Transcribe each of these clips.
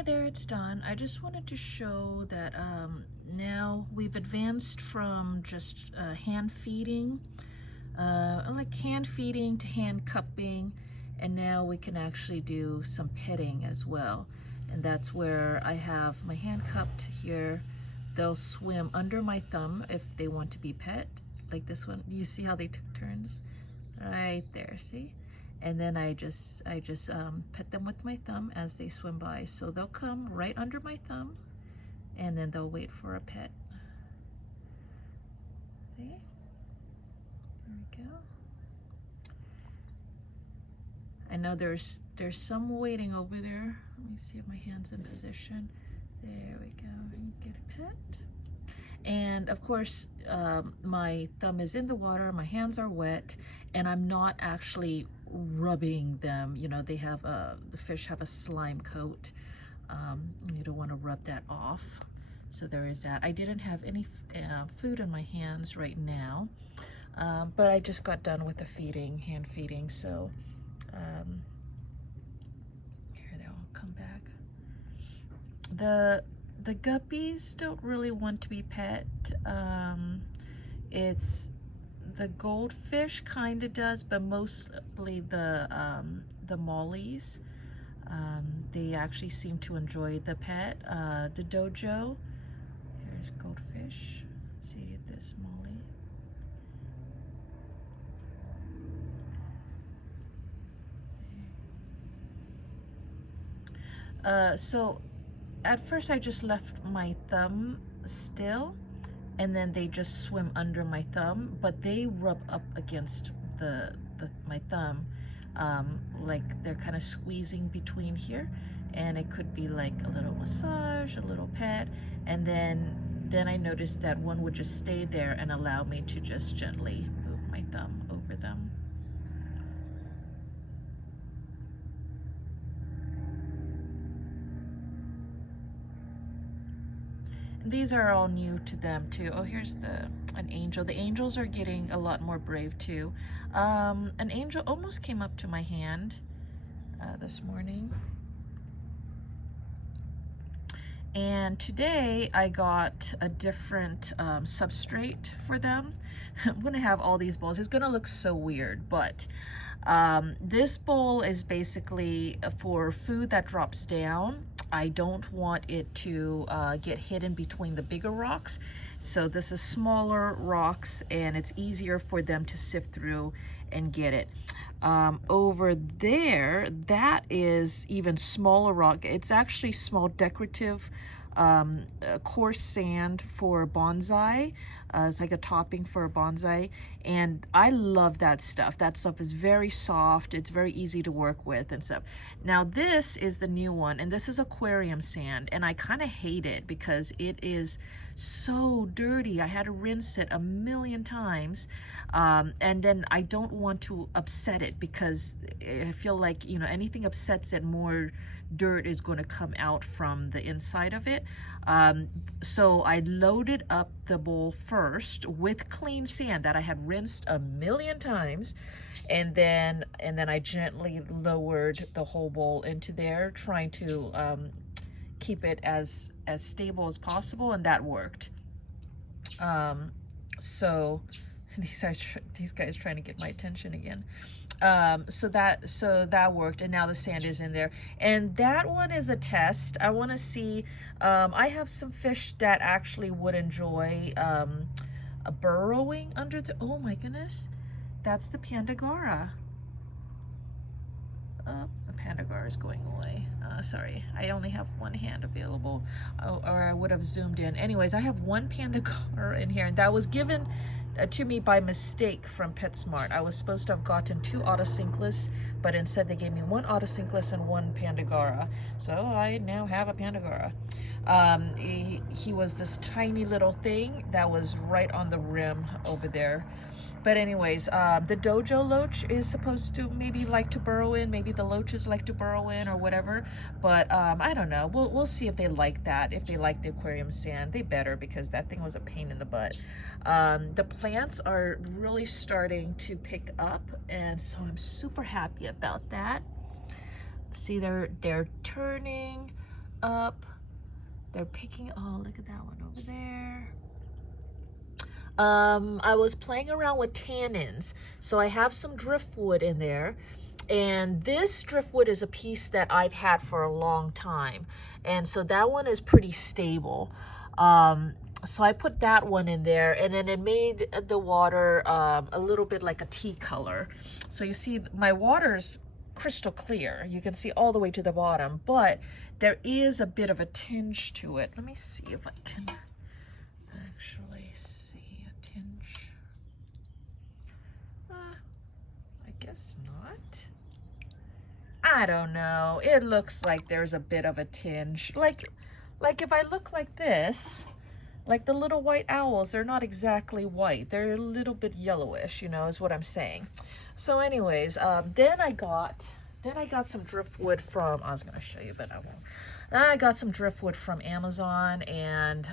Hi there, it's Dawn. I just wanted to show that now we've advanced from just hand feeding, like hand feeding to hand cupping, and now we can actually do some petting as well. And that's where I have my hand cupped here. They'll swim under my thumb if they want to be pet, like this one. You see how they took turns? Right there, see? And then I just pet them with my thumb as they swim by. So they'll come right under my thumb and then they'll wait for a pet. See? There we go. I know there's some waiting over there. Let me see if my hand's in position. There we go. Get a pet. And of course, my thumb is in the water, my hands are wet, and I'm not actually rubbing them. You know, they have the fish have a slime coat. You don't want to rub that off. So there is that. I didn't have any food in my hands right now, but I just got done with the feeding, hand feeding. So here they'll come back. The guppies don't really want to be pet. It's the goldfish kind of does, but mostly the mollies. They actually seem to enjoy the pet. The dojo, here's goldfish. See this molly. So at first I just left my thumb still, and then they just swim under my thumb, but they rub up against my thumb, like they're kind of squeezing between here, and it could be like a little massage, a little pet, and then I noticed that one would just stay there and allow me to just gently move my thumb over them. These are all new to them too. Oh, here's an angel. The angels are getting a lot more brave too. An angel almost came up to my hand this morning. And today I got a different substrate for them. I'm gonna have all these bowls. It's gonna look so weird, but this bowl is basically for food that drops down. I don't want it to get hidden between the bigger rocks. So this is smaller rocks and it's easier for them to sift through and get it. Over there, that is even smaller rock. It's actually small decorative coarse sand for bonsai. It's like a topping for a bonsai, and I love that stuff. That stuff is very soft, it's very easy to work with and stuff. Now this is the new one, and this is aquarium sand, and I kind of hate it because it is so dirty. I had to rinse it a million times, and then I don't want to upset it because I feel like, you know, anything upsets it, more dirt is going to come out from the inside of it. So I loaded up the bowl first with clean sand that I had rinsed a million times, and then I gently lowered the whole bowl into there, trying to keep it as stable as possible, and that worked. So these guys trying to get my attention again. So that worked, and now the sand is in there, and that one is a test. I want to see. I have some fish that actually would enjoy burrowing under the. Oh my goodness, that's the Pandagara. The Pandagara is going away. Sorry, I only have one hand available, or I would have zoomed in. Anyways, I have one Pandagara in here, and that was given to me by mistake from PetSmart. I was supposed to have gotten 2 Otocinclus, but instead they gave me 1 Otocinclus and 1 Pandagara. So I now have a Pandagara. He was this tiny little thing that was right on the rim over there. But anyways, the dojo loach is supposed to maybe like to burrow in. Maybe the loaches like to burrow in or whatever. But I don't know. We'll see if they like that. If they like the aquarium sand, they better, because that thing was a pain in the butt. The plants are really starting to pick up, and so I'm super happy about that. See, they're turning. up. They're picking, oh, look at that one over there. I was playing around with tannins, so I have some driftwood in there, and this driftwood is a piece that I've had for a long time, and so that one is pretty stable. So I put that one in there, and then it made the water a little bit like a tea color. So you see my water's crystal clear. You can see all the way to the bottom, but there is a bit of a tinge to it. Let me see if I can actually see a tinge. I guess not. I don't know. It looks like there's a bit of a tinge. Like if I look like this, like the little white owls, they're not exactly white. They're a little bit yellowish, you know, is what I'm saying. So anyways, then I got some driftwood from, I was gonna show you, but I won't. I got some driftwood from Amazon, and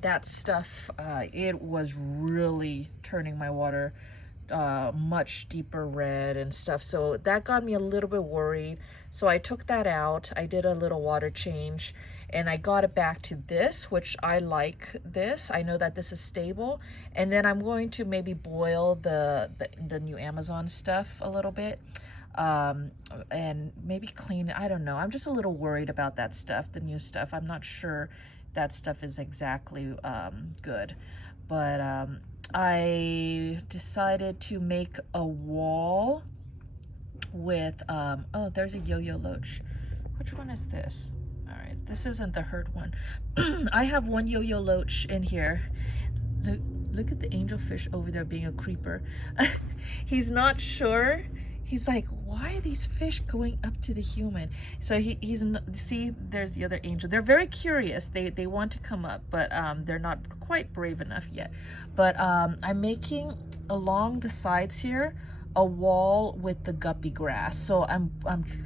that stuff, it was really turning my water much deeper red and stuff. So that got me a little bit worried. So I took that out. I did a little water change, and I got it back to this, which I like this. I know that this is stable. And then I'm going to maybe boil the new Amazon stuff a little bit. And maybe clean it. I don't know. I'm just a little worried about that stuff, the new stuff. I'm not sure that stuff is exactly good. But I decided to make a wall with, oh, there's a yo-yo loach. Which one is this? All right, this isn't the herd one. I have one yo-yo loach in here. Look at the angelfish over there being a creeper. He's not sure. He's like, why are these fish going up to the human? So he's, see, there's the other angel. They're very curious. They want to come up, but they're not quite brave enough yet. But I'm making along the sides here a wall with the guppy grass. So I'm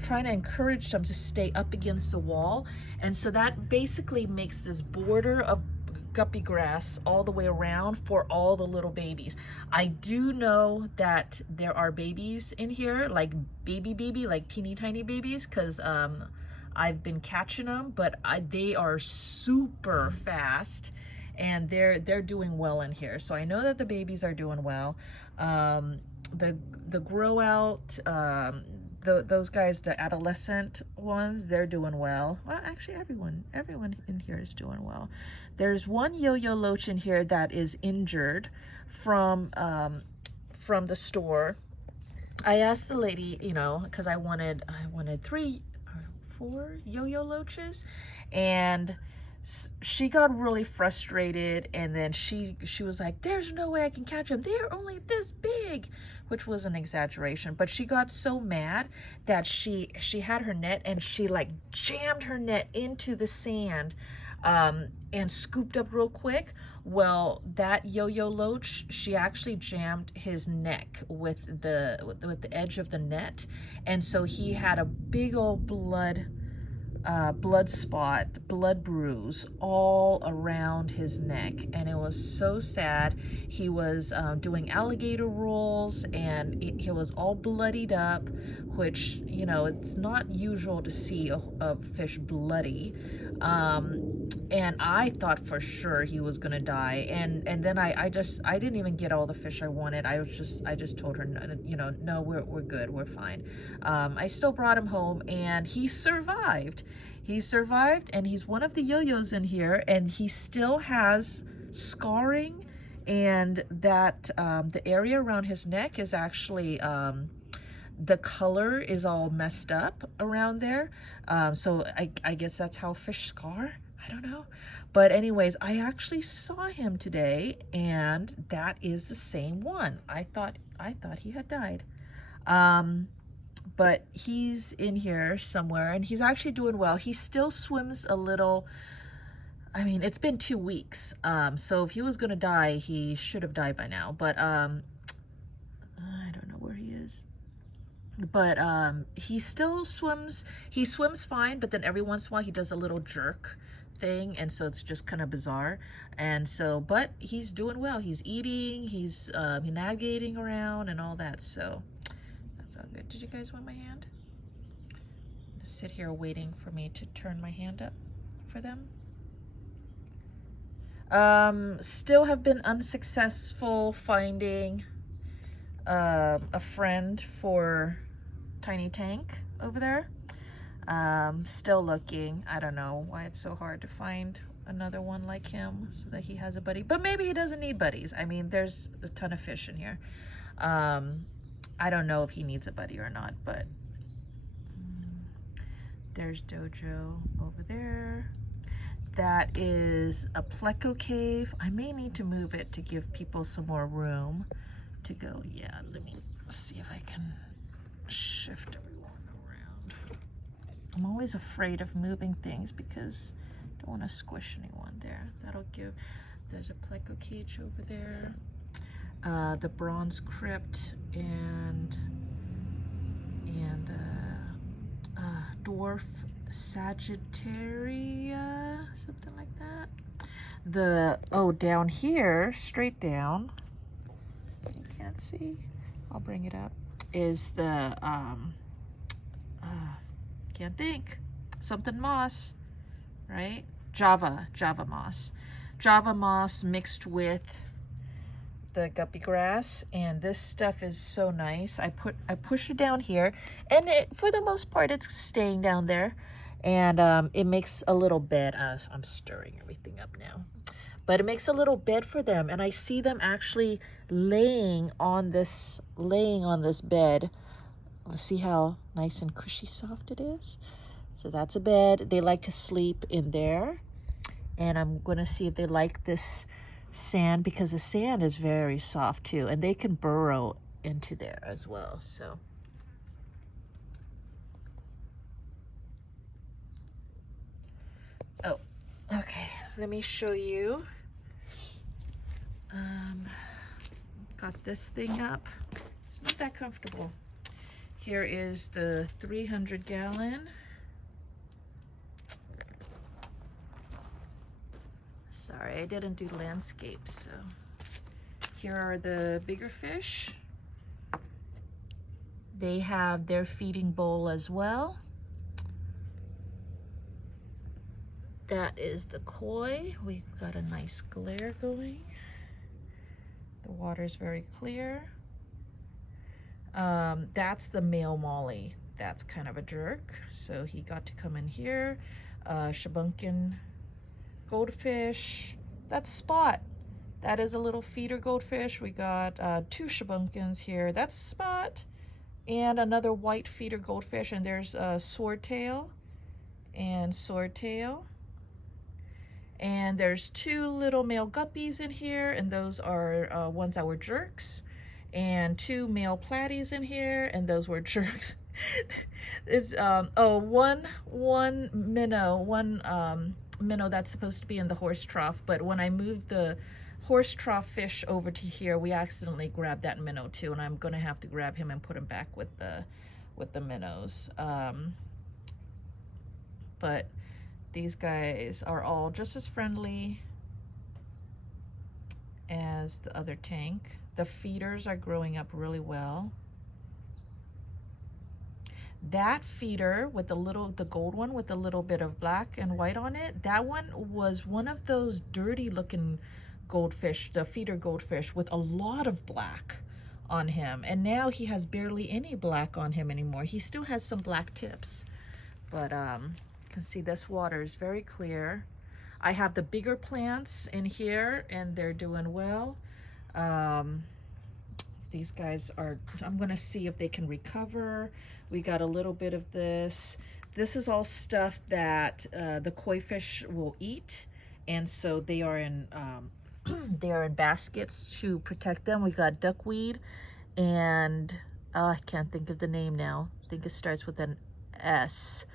trying to encourage them to stay up against the wall. And so that basically makes this border of guppy grass all the way around for all the little babies. I do know that there are babies in here, like baby, like teeny tiny babies, because I've been catching them, but they are super fast, and they're doing well in here. So I know that the babies are doing well. The grow out, those guys, the adolescent ones, they're doing well. Well, actually everyone in here is doing well. There's one yo-yo loach in here that is injured from the store. I asked the lady, you know, because I wanted 3 or 4 yo-yo loaches, and she got really frustrated, and then she was like, there's no way I can catch them, they're only this big, which was an exaggeration. But she got so mad that she had her net, and she like jammed her net into the sand and scooped up real quick. Well, that yo-yo loach, she actually jammed his neck with the edge of the net, and so he had a big old blood spot, blood bruise all around his neck, and it was so sad. He was doing alligator rolls, and he was all bloodied up, which, you know, it's not usual to see a fish bloody. And I thought for sure he was gonna die, and then I didn't even get all the fish I wanted. I just told her, you know, no, we're good, we're fine. I still brought him home, and he survived. He survived, and he's one of the yo-yos in here, and he still has scarring, and that the area around his neck is actually the color is all messed up around there. So I guess that's how fish scar. I don't know. But anyways, I actually saw him today, and that is the same one. I thought he had died. But he's in here somewhere, and he's actually doing well. He still swims a little. I mean, it's been 2 weeks. So if he was gonna die, he should have died by now. But I don't know where he is. But he still swims. He swims fine, but then every once in a while he does a little jerk thing, and so it's just kind of bizarre. And so, but he's doing well. He's eating, he's navigating around and all that, so that's all good. Did you guys want my hand? sit here waiting for me to turn my hand up for them. Still have been unsuccessful finding a friend for Tiny Tank over there. Still looking. I don't know why it's so hard to find another one like him so that he has a buddy, but maybe he doesn't need buddies. I mean, there's a ton of fish in here. I don't know if he needs a buddy or not, but there's Dojo over there. That is a Pleco cave. I may need to move it to give people some more room to go. Yeah, let me see if I can shift everyone around. I'm always afraid of moving things because I don't want to squish anyone there. That'll give, there's a Pleco cage over there. The Bronze Crypt and Dwarf Sagittaria, something like that. Down here, straight down, you can't see, I'll bring it up, is the, can't think, something moss, right? Java moss. Java moss mixed with the guppy grass, and this stuff is so nice. I push it down here, and for the most part it's staying down there, and it makes a little bed. I'm stirring everything up now, but it makes a little bed for them, and I see them actually laying on this bed. Let's see how nice and cushy soft it is. So that's a bed. They like to sleep in there, and I'm gonna see if they like this sand, because the sand is very soft too, and they can burrow into there as well. So okay, let me show you. Got this thing up. It's not that comfortable. Here is the 300 gallon. Sorry, I didn't do landscapes, so here are the bigger fish. They have their feeding bowl as well. That is the koi. We've got a nice glare going. The water's very clear. That's the male molly. That's kind of a jerk, so he got to come in here. Shabunkin goldfish. That's Spot. That is a little feeder goldfish. We got 2 shabunkins here. That's Spot. And another white feeder goldfish. And there's Swordtail and Swordtail. And there's 2 little male guppies in here. And those are ones that were jerks. And 2 male platies in here. And those were jerks. It's one minnow that's supposed to be in the horse trough, but when I moved the horse trough fish over to here, we accidentally grabbed that minnow too, and I'm gonna have to grab him and put him back with the minnows. But these guys are all just as friendly as the other tank. The feeders are growing up really well. That feeder with the gold one with a little bit of black and white on it, that one was one of those dirty looking goldfish, the feeder goldfish with a lot of black on him. And now he has barely any black on him anymore. He still has some black tips, but you can see this water is very clear. I have the bigger plants in here and they're doing well. These guys are, I'm gonna see if they can recover. We got a little bit of this. This is all stuff that the koi fish will eat, and so they are in they are in baskets to protect them. We got duckweed, and I can't think of the name now. I think it starts with an S.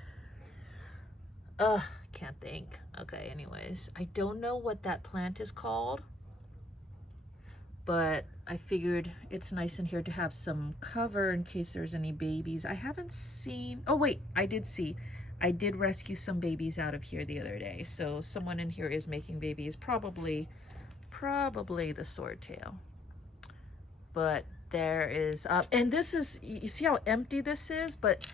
Can't think. Okay, anyways, I don't know what that plant is called, but I figured it's nice in here to have some cover in case there's any babies. I haven't seen, oh wait, I did see. I did rescue some babies out of here the other day. So someone in here is making babies, probably the swordtail. But there is, and this is, you see how empty this is? But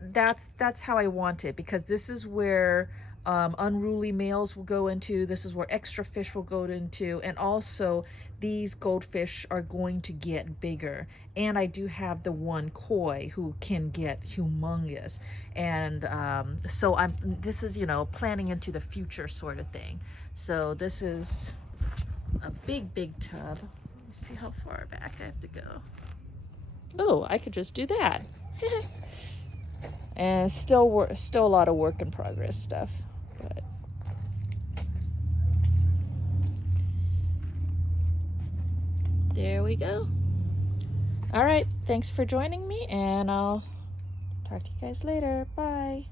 that's how I want it, because this is where unruly males will go into, this is where extra fish will go into, and also these goldfish are going to get bigger. And I do have the one koi who can get humongous. And so this is, you know, planning into the future sort of thing. So this is a big tub. Let's see how far back I have to go. Oh, I could just do that. And still a lot of work in progress stuff, but there we go. All right, thanks for joining me, and I'll talk to you guys later. Bye.